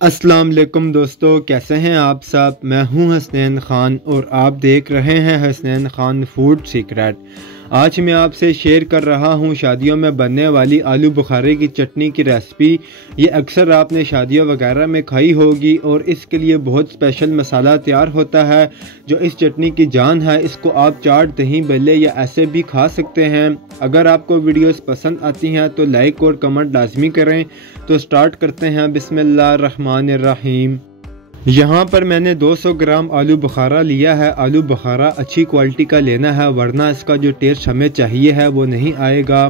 अस्सलाम वालेकुम दोस्तों, कैसे हैं आप सब। मैं हूं हसनैन ख़ान और आप देख रहे हैं हसनैन ख़ान फूड सीक्रेट। आज मैं आपसे शेयर कर रहा हूं शादियों में बनने वाली आलू बुखारे की चटनी की रेसिपी। ये अक्सर आपने शादियों वगैरह में खाई होगी और इसके लिए बहुत स्पेशल मसाला तैयार होता है जो इस चटनी की जान है। इसको आप चाट, दही, भल्ले या ऐसे भी खा सकते हैं। अगर आपको वीडियोस पसंद आती हैं तो लाइक और कमेंट लाजमी करें। तो स्टार्ट करते हैं। बिस्मिल्लाहिर्रहमानिर्रहीम। यहाँ पर मैंने 200 ग्राम आलू बुखारा लिया है। आलू बुखारा अच्छी क्वालिटी का लेना है वरना इसका जो टेस्ट हमें चाहिए है वो नहीं आएगा।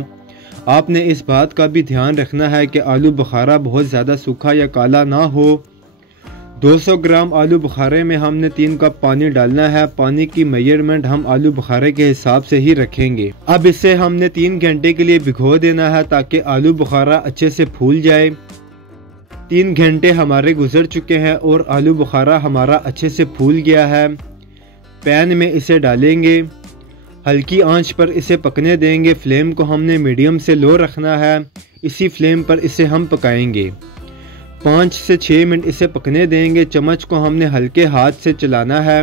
आपने इस बात का भी ध्यान रखना है कि आलू बुखारा बहुत ज़्यादा सूखा या काला ना हो। 200 ग्राम आलू बुखारे में हमने 3 कप पानी डालना है। पानी की मेजरमेंट हम आलू बुखारे के हिसाब से ही रखेंगे। अब इसे हमने 3 घंटे के लिए भिगो देना है ताकि आलू बुखारा अच्छे से फूल जाए। 3 घंटे हमारे गुजर चुके हैं और आलू बुखारा हमारा अच्छे से फूल गया है। पैन में इसे डालेंगे, हल्की आंच पर इसे पकने देंगे। फ्लेम को हमने मीडियम से लो रखना है। इसी फ्लेम पर इसे हम पकाएंगे। 5 से 6 मिनट इसे पकने देंगे। चम्मच को हमने हल्के हाथ से चलाना है।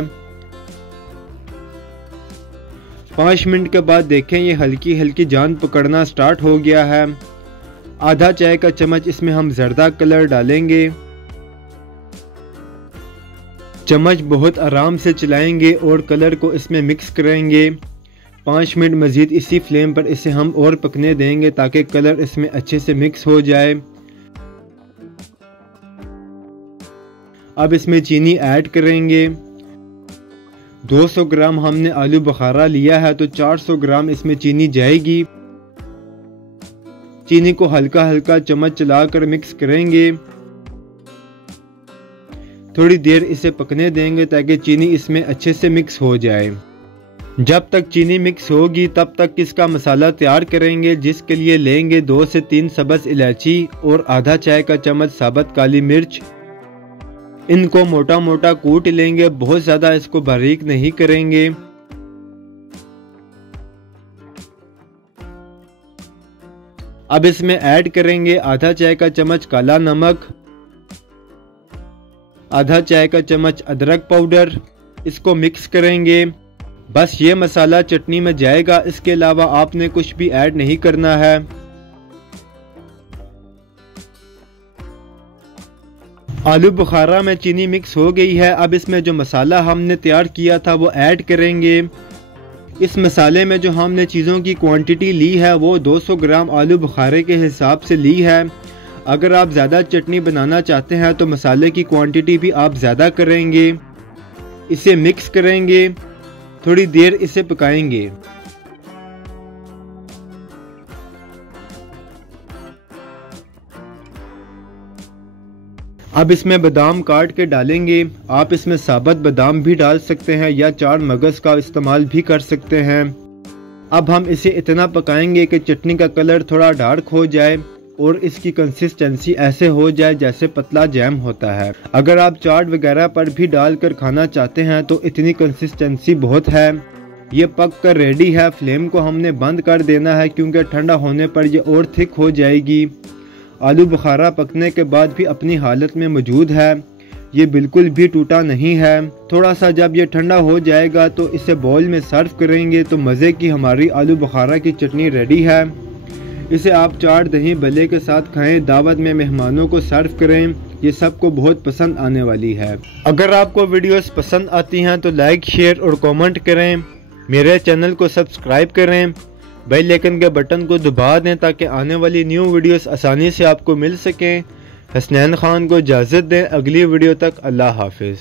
5 मिनट के बाद देखें ये हल्की हल्की जान पकड़ना स्टार्ट हो गया है। आधा चाय का चम्मच इसमें हम जर्दा कलर डालेंगे। चम्मच बहुत आराम से चलाएंगे और कलर को इसमें मिक्स करेंगे। 5 मिनट मज़ीद इसी फ्लेम पर इसे हम और पकने देंगे ताकि कलर इसमें अच्छे से मिक्स हो जाए। अब इसमें चीनी ऐड करेंगे। 200 ग्राम हमने आलू बुखारा लिया है तो 400 ग्राम इसमें चीनी जाएगी। चीनी को हल्का हल्का चम्मच चलाकर मिक्स करेंगे। थोड़ी देर इसे पकने देंगे ताकि चीनी इसमें अच्छे से मिक्स हो जाए। जब तक चीनी मिक्स होगी तब तक इसका मसाला तैयार करेंगे, जिसके लिए लेंगे 2 से 3 सब्ज़ इलायची और आधा चाय का चम्मच साबुत काली मिर्च। इनको मोटा मोटा कूट लेंगे, बहुत ज़्यादा इसको बारीक नहीं करेंगे। अब इसमें ऐड करेंगे आधा चाय का चम्मच काला नमक, आधा चाय का चम्मच अदरक पाउडर। इसको मिक्स करेंगे। बस ये मसाला चटनी में जाएगा, इसके अलावा आपने कुछ भी ऐड नहीं करना है। आलू बुखारा में चीनी मिक्स हो गई है। अब इसमें जो मसाला हमने तैयार किया था वो ऐड करेंगे। इस मसाले में जो हमने चीज़ों की क्वांटिटी ली है वो 200 ग्राम आलू बुखारे के हिसाब से ली है। अगर आप ज़्यादा चटनी बनाना चाहते हैं तो मसाले की क्वांटिटी भी आप ज़्यादा करेंगे। इसे मिक्स करेंगे, थोड़ी देर इसे पकाएंगे। अब इसमें बादाम काट के डालेंगे। आप इसमें साबुत बादाम भी डाल सकते हैं या 4 मगज़ का इस्तेमाल भी कर सकते हैं। अब हम इसे इतना पकाएंगे कि चटनी का कलर थोड़ा डार्क हो जाए और इसकी कंसिस्टेंसी ऐसे हो जाए जैसे पतला जैम होता है। अगर आप चाट वगैरह पर भी डालकर खाना चाहते हैं तो इतनी कंसिस्टेंसी बहुत है। ये पक कर रेडी है। फ्लेम को हमने बंद कर देना है क्योंकि ठंडा होने पर ये और थिक हो जाएगी। आलू बुखारा पकने के बाद भी अपनी हालत में मौजूद है, ये बिल्कुल भी टूटा नहीं है। थोड़ा सा जब ये ठंडा हो जाएगा तो इसे बाउल में सर्व करेंगे तो मज़े की हमारी आलू बुखारा की चटनी रेडी है। इसे आप चाट, दही, भल्ले के साथ खाएं, दावत में मेहमानों को सर्व करें। ये सबको बहुत पसंद आने वाली है। अगर आपको वीडियोस पसंद आती हैं तो लाइक, शेयर और कमेंट करें। मेरे चैनल को सब्सक्राइब करें, बेल आइकन के बटन को दबा दें ताकि आने वाली न्यू वीडियोस आसानी से आपको मिल सकें। हसनैन ख़ान को इजाज़त दें। अगली वीडियो तक अल्लाह हाफिज़।